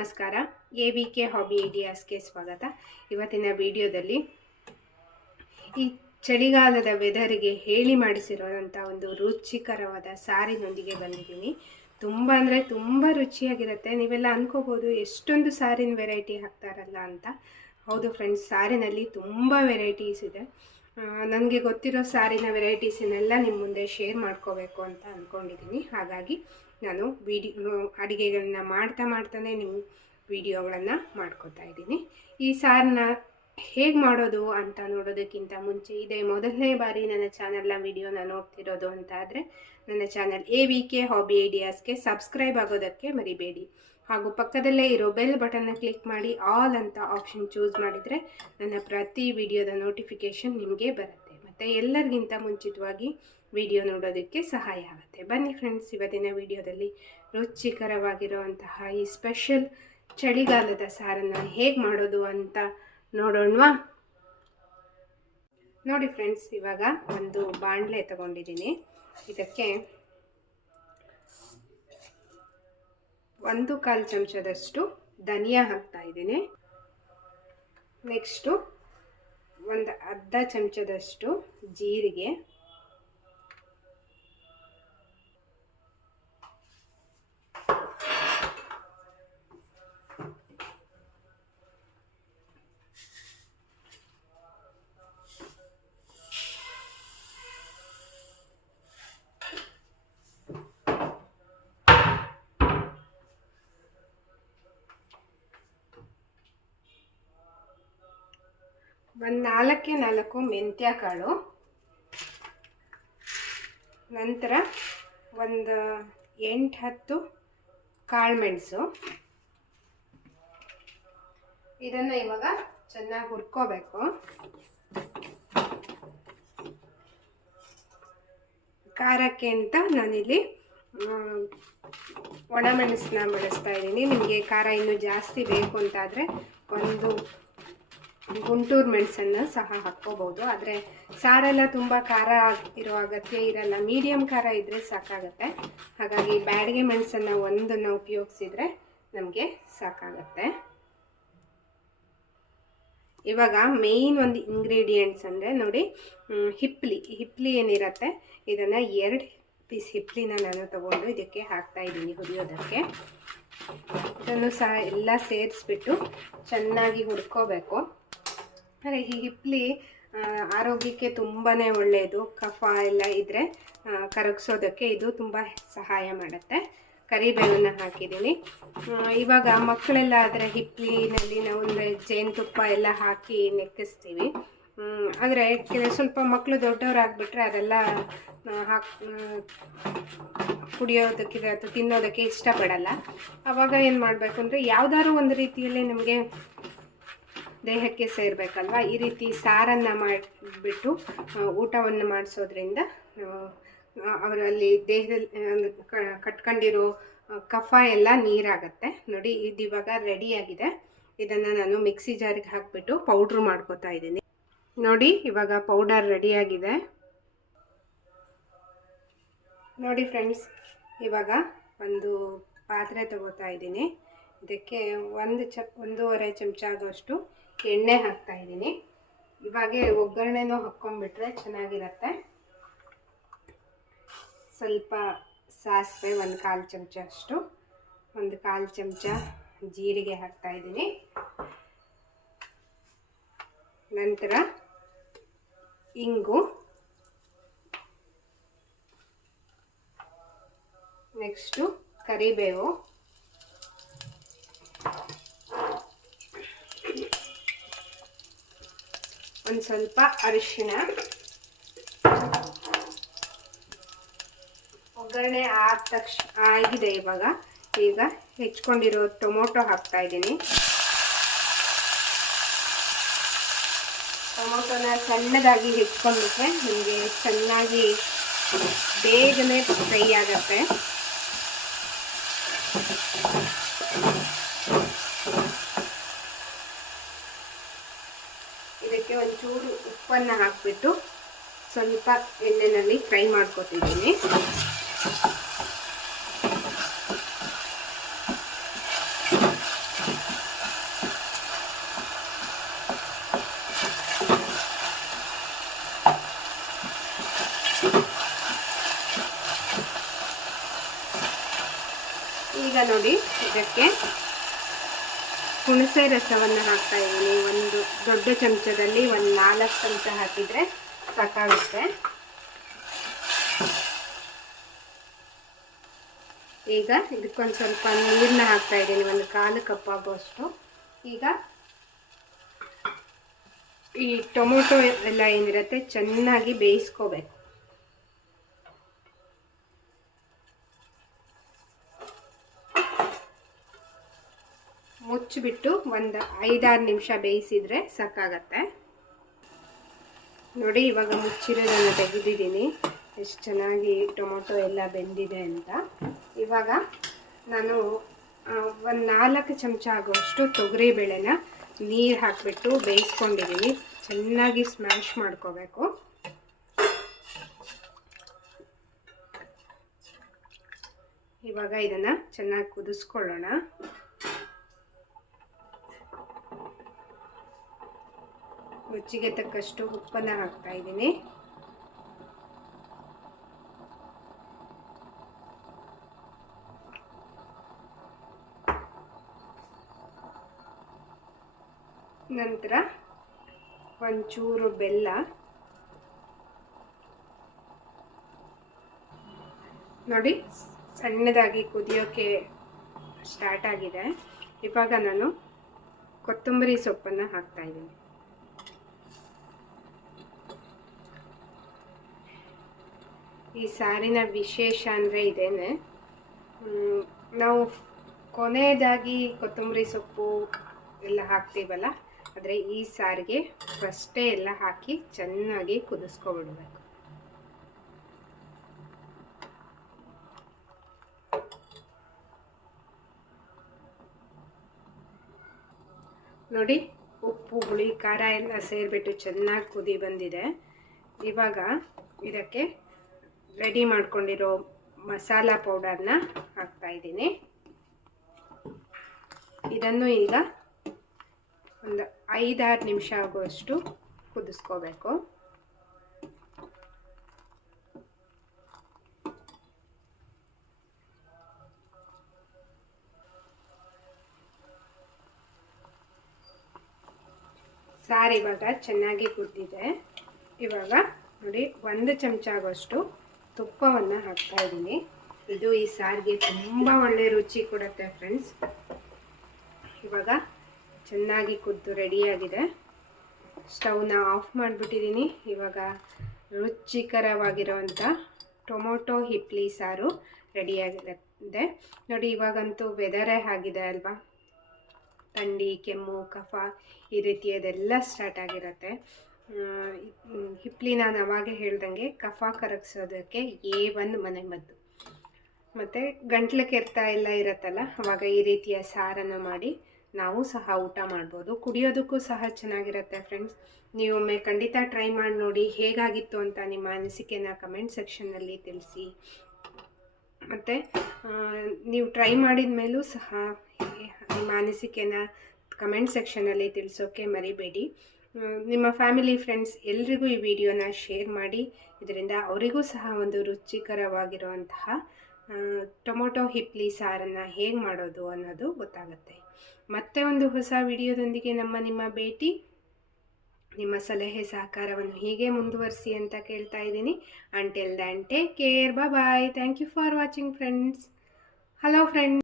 ನಮಸ್ಕಾರ. A B K hobby ಐಡಿಯಾಸ್ಗೆ ಸ್ವಾಗತ. ಇವತ್ತಿನ ವಿಡಿಯೋದಲ್ಲಿ ಈ ಚಳಿಗಾಲದ ವೆದರಿಗೆ ಹೇಳಿ ಮಾಡಿಸಿರೋದಂಥ ಒಂದು ರುಚಿಕರವಾದ ಸಾರಿನೊಂದಿಗೆ ಬಂದಿದ್ದೀನಿ. ತುಂಬ ಅಂದರೆ ತುಂಬ ರುಚಿಯಾಗಿರುತ್ತೆ. ನೀವೆಲ್ಲ ಅಂದ್ಕೋಬೋದು ಎಷ್ಟೊಂದು ಸಾರಿನ ವೆರೈಟಿ ಹಾಕ್ತಾರಲ್ಲ ಅಂತ. ಹೌದು ಫ್ರೆಂಡ್ಸ್ ಸಾರಿನಲ್ಲಿ ತುಂಬ ವೆರೈಟೀಸ್ ಇದೆ. ನನಗೆ ಗೊತ್ತಿರೋ ಸಾರಿನ ವೆರೈಟೀಸನ್ನೆಲ್ಲ ನಿಮ್ಮ ಮುಂದೆ ಶೇರ್ ಮಾಡ್ಕೋಬೇಕು ಅಂತ ಅಂದ್ಕೊಂಡಿದ್ದೀನಿ ಹಾಗಾಗಿ ನಾನು ವಿಡಿಯೋ ಅಡುಗೆಗಳನ್ನ ಮಾಡ್ತಾ ಮಾಡ್ತಾನೆ ನಿಮ್ಮ ವಿಡಿಯೋಗಳನ್ನು ಮಾಡ್ಕೋತಾ ಇದ್ದೀನಿ. ಈ ಸಾರನ್ನ ಹೇಗೆ ಮಾಡೋದು ಅಂತ ನೋಡೋದಕ್ಕಿಂತ ಮುಂಚೆ ಇದೇ ಮೊದಲನೇ ಬಾರಿ ನನ್ನ ಚಾನಲ್ನ ವಿಡಿಯೋನ ನೋಡ್ತಿರೋದು ಅಂತ ಆದರೆ ನನ್ನ channel A V K hobby ಐಡಿಯಾಸ್ಗೆ subscribe ಆಗೋದಕ್ಕೆ ಮರಿಬೇಡಿ. ಹಾಗೂ ಪಕ್ಕದಲ್ಲೇ ಇರೋ ಬೆಲ್ ಬಟನ್ನ ಕ್ಲಿಕ್ ಮಾಡಿ ಆಲ್ ಅಂತ ಆಪ್ಷನ್ ಚೂಸ್ ಮಾಡಿದರೆ ನನ್ನ ಪ್ರತಿ ವಿಡಿಯೋದ ನೋಟಿಫಿಕೇಷನ್ ನಿಮಗೆ ಬರುತ್ತೆ. ಮತ್ತು ಎಲ್ಲರಿಗಿಂತ ಮುಂಚಿತವಾಗಿ ವಿಡಿಯೋ ನೋಡೋದಕ್ಕೆ ಸಹಾಯ ಆಗುತ್ತೆ. ಬನ್ನಿ ಫ್ರೆಂಡ್ಸ್ ಇವತ್ತಿನ ವಿಡಿಯೋದಲ್ಲಿ ರುಚಿಕರವಾಗಿರುವಂತಹ ಈ ಸ್ಪೆಷಲ್ ಚಳಿಗಾಲದ ಸಾರನ್ನು ಹೇಗೆ ಮಾಡೋದು ಅಂತ ನೋಡೋಣವಾ? ನೋಡಿ ಫ್ರೆಂಡ್ಸ್ ಇವಾಗ ಒಂದು ಬಾಣಲೆ ತಗೊಂಡಿದ್ದೀನಿ. ಇದಕ್ಕೆ ಒಂದು ಕಾಲು ಚಮಚದಷ್ಟು ಧನಿಯಾ ಹಾಕ್ತಾ ಇದ್ದೀನಿ. ನೆಕ್ಸ್ಟು ಒಂದು ಅರ್ಧ ಚಮಚದಷ್ಟು ಜೀರಿಗೆ ಒಂದು ನಾಲ್ಕೇ ನಾಲ್ಕು ಮೆಂತ್ಯ ಕಾಳು ನಂತರ ಒಂದು ಎಂಟು ಹತ್ತು ಕಾಳುಮೆಣಸು. ಇದನ್ನು ಇವಾಗ ಚೆನ್ನಾಗಿ ಹುರ್ಕೋಬೇಕು. ಖಾರಕ್ಕೆ ಅಂತ ನಾನಿಲ್ಲಿ ಒಣಮೆಣಸನ್ನ ಬಳಸ್ತಾ ಇದ್ದೀನಿ. ನಿಮಗೆ ಖಾರ ಇನ್ನೂ ಜಾಸ್ತಿ ಬೇಕು ಅಂತಾದರೆ ಒಂದು ಗುಂಟೂರು ಮೆಣಸನ್ನು ಸಹ ಹಾಕ್ಕೋಬೋದು. ಆದರೆ ಸಾರೆಲ್ಲ ತುಂಬ ಖಾರ ಇರೋ ಅಗತ್ಯ ಇರಲ್ಲ. ಮೀಡಿಯಮ್ ಖಾರ ಇದ್ದರೆ ಸಾಕಾಗತ್ತೆ. ಹಾಗಾಗಿ ಬ್ಯಾಡಿಗೆ ಮೆಣಸನ್ನು ಒಂದನ್ನು ಉಪಯೋಗಿಸಿದ್ರೆ ನಮಗೆ ಸಾಕಾಗತ್ತೆ. ಇವಾಗ ಮೇಯ್ನ್ ಒಂದು ಇಂಗ್ರೀಡಿಯೆಂಟ್ಸ್ ಅಂದರೆ ನೋಡಿ ಹಿಪ್ಲಿ. ಹಿಪ್ಲಿ ಏನಿರತ್ತೆ? ಇದನ್ನು ಎರಡು ಪೀಸ್ ಹಿಪ್ಲಿನ ನಾನು ತಗೊಂಡು ಇದಕ್ಕೆ ಹಾಕ್ತಾ ಇದ್ದೀನಿ ಹುರಿಯೋದಕ್ಕೆ. ಇದನ್ನು ಸಹ ಎಲ್ಲ ಸೇರಿಸ್ಬಿಟ್ಟು ಚೆನ್ನಾಗಿ ಹುರ್ಕೋಬೇಕು. ಅಂದರೆ ಈ ಹಿಪ್ಲಿ ಆರೋಗ್ಯಕ್ಕೆ ತುಂಬಾ ಒಳ್ಳೆಯದು. ಕಫ ಎಲ್ಲ ಇದ್ದರೆ ಕರಗಿಸೋದಕ್ಕೆ ಇದು ತುಂಬ ಸಹಾಯ ಮಾಡುತ್ತೆ. ಕರಿಬೇವನ್ನ ಹಾಕಿದ್ದೀನಿ. ಇವಾಗ ಮಕ್ಕಳೆಲ್ಲ ಆದರೆ ಹಿಪ್ಲಿನಲ್ಲಿ ನಾವು ಅಂದರೆ ಜೇನುತುಪ್ಪ ಎಲ್ಲ ಹಾಕಿ ನೆಕ್ಕಿಸ್ತೀವಿ. ಆದರೆ ಕೆಲ ಸ್ವಲ್ಪ ಮಕ್ಕಳು ದೊಡ್ಡವರಾಗ್ಬಿಟ್ರೆ ಅದೆಲ್ಲ ಹಾಕಿ ಕುಡಿಯೋದಕ್ಕೆ ಅಥವಾ ತಿನ್ನೋದಕ್ಕೆ ಇಷ್ಟಪಡಲ್ಲ. ಆವಾಗ ಏನು ಮಾಡಬೇಕು ಅಂದರೆ ಯಾವುದಾದ್ರು ಒಂದು ರೀತಿಯಲ್ಲಿ ನಮಗೆ ದೇಹಕ್ಕೆ ಸೇರಬೇಕಲ್ವ? ಈ ರೀತಿ ಸಾರನ್ನು ಮಾಡಿಬಿಟ್ಟು ಊಟವನ್ನು ಮಾಡಿಸೋದ್ರಿಂದ ಅವರಲ್ಲಿ ದೇಹದಲ್ಲಿ ಕಟ್ಕೊಂಡಿರೋ ಕಫ ಎಲ್ಲ ನೀರಾಗತ್ತೆ. ನೋಡಿ, ಇದು ಇವಾಗ ರೆಡಿಯಾಗಿದೆ. ಇದನ್ನು ನಾನು ಮಿಕ್ಸಿ ಜಾರಿಗೆ ಹಾಕಿಬಿಟ್ಟು ಪೌಡ್ರ್ ಮಾಡ್ಕೋತಾ ಇದ್ದೀನಿ. ನೋಡಿ, ಇವಾಗ ಪೌಡರ್ ರೆಡಿಯಾಗಿದೆ. ನೋಡಿ ಫ್ರೆಂಡ್ಸ್, ಇವಾಗ ಒಂದು ಪಾತ್ರೆ ತಗೋತಾ ಇದ್ದೀನಿ. ಇದಕ್ಕೆ ಒಂದು ಚ, ಒಂದೂವರೆ ಚಮಚ ಆಗೋಷ್ಟು ಎಣ್ಣೆ ಹಾಕ್ತಾ ಇದ್ದೀನಿ. ಇವಾಗೆ ಒಗ್ಗರಣೆನೂ ಹಾಕ್ಕೊಂಡ್ಬಿಟ್ರೆ ಚೆನ್ನಾಗಿರತ್ತೆ. ಸ್ವಲ್ಪ ಸಾಸಿವೆ ಒಂದು ಕಾಲು ಚಮಚ ಅಷ್ಟು. ಒಂದು ಕಾಲು ಚಮಚ ಜೀರಿಗೆ ಹಾಕ್ತಾ ಇದ್ದೀನಿ. ನಂತರ ಇಂಗು. ನೆಕ್ಸ್ಟು ಕರಿಬೇವು. ಒಂದು ಸ್ವಲ್ಪ ಅರಿಶಿನ. ಒಗ್ಗರಣೆ ಆದ ತಕ್ಷಣ ಆಗಿದೆ ಇವಾಗ. ಈಗ ಹೆಚ್ಕೊಂಡಿರೋ ಟೊಮೊಟೊ ಹಾಕ್ತಾ ಇದ್ದೀನಿ. ಟೊಮೊಟೊನ ಸಣ್ಣದಾಗಿ ಹೆಚ್ಕೊಂಡ್ಬಿಟ್ರೆ ನಿಮಗೆ ಚೆನ್ನಾಗಿ ಬೇಗನೆ ಫ್ರೈ ಆಗುತ್ತೆ. ಅದಕ್ಕೆ ಒಂಚೂರು ಉಪ್ಪನ್ನು ಹಾಕಿಬಿಟ್ಟು ಸ್ವಲ್ಪ ಎಣ್ಣೆಯಲ್ಲಿ ಫ್ರೈ ಮಾಡ್ಕೊತಿದ್ದೀನಿ. ಈಗ ನೋಡಿ ಇದಕ್ಕೆ ಹುಣಸೆ ರಸವನ್ನು ಹಾಕ್ತಾ ಇದ್ದೀನಿ. ಒಂದು ದೊಡ್ಡ ಚಮಚದಲ್ಲಿ ಒಂದು ನಾಲ್ಕು ಚಮಚ ಹಾಕಿದರೆ ಸಾಕಾಗುತ್ತೆ. ಈಗ ಇದಕ್ಕೊಂದು ಸ್ವಲ್ಪ ನೀರನ್ನ ಹಾಕ್ತಾ ಇದ್ದೀನಿ. ಒಂದು ಕಾಲು ಕಪ್ ಆಗುವಷ್ಟು ಈಗ ಈ ಟೊಮೊಟೊ ಎಲ್ಲ ಏನಿರುತ್ತೆ, ಚೆನ್ನಾಗಿ ಬೇಯಿಸ್ಕೋಬೇಕು. ಮುಚ್ಚಿಬಿಟ್ಟು ಒಂದು ಐದಾರು ನಿಮಿಷ ಬೇಯಿಸಿದರೆ ಸಾಕಾಗತ್ತೆ. ನೋಡಿ, ಇವಾಗ ಮುಚ್ಚಿರೋದನ್ನು ತೆಗೆದಿದ್ದೀನಿ. ಎಷ್ಟು ಚೆನ್ನಾಗಿ ಟೊಮೊಟೊ ಎಲ್ಲ ಬೆಂದಿದೆ ಅಂತ. ಇವಾಗ ನಾನು ಒಂದು ನಾಲ್ಕು ಚಮಚ ಆಗುವಷ್ಟು ತೊಗರಿಬೇಳೆನ ನೀರು ಹಾಕಿಬಿಟ್ಟು ಬೇಯಿಸ್ಕೊಂಡಿದ್ದೀನಿ ಚೆನ್ನಾಗಿ ಸ್ಮ್ಯಾಶ್ ಮಾಡ್ಕೋಬೇಕು. ಇವಾಗ ಇದನ್ನು ಚೆನ್ನಾಗಿ ಕುದಿಸ್ಕೊಳ್ಳೋಣ. ರುಚಿಗೆ ತಕ್ಕಷ್ಟು ಉಪ್ಪನ್ನು ಹಾಕ್ತಾ ಇದ್ದೀನಿ. ನಂತರ ಒಂಚೂರು ಬೆಲ್ಲ. ನೋಡಿ, ಸಣ್ಣದಾಗಿ ಕುದಿಯೋಕ್ಕೆ ಸ್ಟಾರ್ಟ್ ಆಗಿದೆ. ಇವಾಗ ನಾನು ಕೊತ್ತಂಬರಿ ಸೊಪ್ಪನ್ನು ಹಾಕ್ತಾ ಈ ಸಾರಿನ ವಿಶೇಷ ಅಂದರೆ ಇದೇನೆ. ನಾವು ಕೊನೆಯದಾಗಿ ಕೊತ್ತಂಬರಿ ಸೊಪ್ಪು ಎಲ್ಲ ಹಾಕ್ತೀವಲ್ಲ, ಆದರೆ ಈ ಸಾರಿಗೆ ಫಸ್ಟೇ ಎಲ್ಲ ಹಾಕಿ ಚೆನ್ನಾಗಿ ಕುದಿಸ್ಕೊಬಿಡ್ಬೇಕು. ನೋಡಿ, ಉಪ್ಪು, ಹುಳಿ, ಖಾರ ಎಲ್ಲ ಸೇರಿಬಿಟ್ಟು ಚೆನ್ನಾಗಿ ಕುದಿ ಬಂದಿದೆ. ಇವಾಗ ಇದಕ್ಕೆ ರೆಡಿ ಮಾಡ್ಕೊಂಡಿರೋ ಮಸಾಲ ಪೌಡರ್ನ ಹಾಕ್ತಾಯಿದ್ದೀನಿ ಇದನ್ನು ಈಗ ಒಂದು ಐದಾರು ನಿಮಿಷ ಆಗುವಷ್ಟು ಕುದಿಸ್ಕೋಬೇಕು. ಸಾರಿ ಇವಾಗ ಚೆನ್ನಾಗಿ ಕುದ್ದಿದೆ. ಇವಾಗ ನೋಡಿ, ಒಂದು ಚಮಚ ಆಗುವಷ್ಟು ತುಪ್ಪವನ್ನು ಹಾಕ್ತಾ ಇದ್ದೀನಿ. ಇದು ಈ ಸಾರಿಗೆ ತುಂಬ ಒಳ್ಳೆ ರುಚಿ ಕೊಡುತ್ತೆ ಫ್ರೆಂಡ್ಸ್ ಇವಾಗ ಚೆನ್ನಾಗಿ ಕುದ್ದು ರೆಡಿಯಾಗಿದೆ ಸ್ಟವ್ನ ಆಫ್ ಮಾಡಿಬಿಟ್ಟಿದ್ದೀನಿ. ಇವಾಗ ರುಚಿಕರವಾಗಿರೋವಂಥ ಟೊಮೊಟೊ, ಹಿಪ್ಲಿ ಸಾರು ರೆಡಿಯಾಗಿದೆ ನೋಡಿ, ಇವಾಗಂತೂ ವೆದರೇ ಆಗಿದೆ ಅಲ್ವಾ? ಥಂಡಿ, ಕೆಮ್ಮು, ಕಫ ಈ ರೀತಿಯದೆಲ್ಲ ಸ್ಟಾರ್ಟ್ ಆಗಿರುತ್ತೆ. ಹಿಪ್ಲಿ ನಾನು ಅವಾಗೆ ಹೇಳ್ದಂಗೆ ಕಫ ಕರಗಿಸೋದಕ್ಕೆ ಎ ಒಂದು ಮನೆ ಮದ್ದು. ಮತ್ತು ಗಂಟ್ಲು ಕೆರೆತ ಎಲ್ಲ ಇರುತ್ತಲ್ಲ, ಅವಾಗ ಈ ರೀತಿಯ ಸಾರನ್ನು ಮಾಡಿ ನಾವು ಸಹ ಊಟ ಮಾಡ್ಬೋದು. ಕುಡಿಯೋದಕ್ಕೂ ಸಹ ಚೆನ್ನಾಗಿರುತ್ತೆ ಫ್ರೆಂಡ್ಸ್ ನೀವು ಒಮ್ಮೆ ಖಂಡಿತ ಟ್ರೈ ಮಾಡಿ ನೋಡಿ ಹೇಗಾಗಿತ್ತು ಅಂತ ನಿಮ್ಮ ಅನಿಸಿಕೆನ ಕಮೆಂಟ್ ಸೆಕ್ಷನ್ನಲ್ಲಿ ತಿಳಿಸಿ. ಮತ್ತು ನೀವು ಟ್ರೈ ಮಾಡಿದ ಮೇಲೂ ಸಹ ನಿಮ್ಮ ಅನಿಸಿಕೆನ ಕಮೆಂಟ್ ಸೆಕ್ಷನಲ್ಲಿ ತಿಳಿಸೋಕೆ ಮರಿಬೇಡಿ. ನಿಮ್ಮ ಫ್ಯಾಮಿಲಿ ಫ್ರೆಂಡ್ಸ್ ಎಲ್ರಿಗೂ ಈ ವಿಡಿಯೋನ ಶೇರ್ ಮಾಡಿ, ಇದರಿಂದ ಅವರಿಗೂ ಸಹ ಒಂದು ರುಚಿಕರವಾಗಿರುವಂತಹ ಟೊಮೊಟೊ ಹಿಪ್ಲಿ ಸಾರನ್ನು ಹೇಗೆ ಮಾಡೋದು ಅನ್ನೋದು ಗೊತ್ತಾಗುತ್ತೆ. ಮತ್ತೆ ಒಂದು ಹೊಸ ವಿಡಿಯೋದೊಂದಿಗೆ ನಮ್ಮ ನಿಮ್ಮ ಭೇಟಿ. ನಿಮ್ಮ ಸಲಹೆ ಸಹಕಾರವನ್ನು ಹೀಗೆ ಮುಂದುವರಿಸಿ ಅಂತ ಕೇಳ್ತಾ ಇದ್ದೀನಿ. Until then take care bye thank you for watching friends hello friends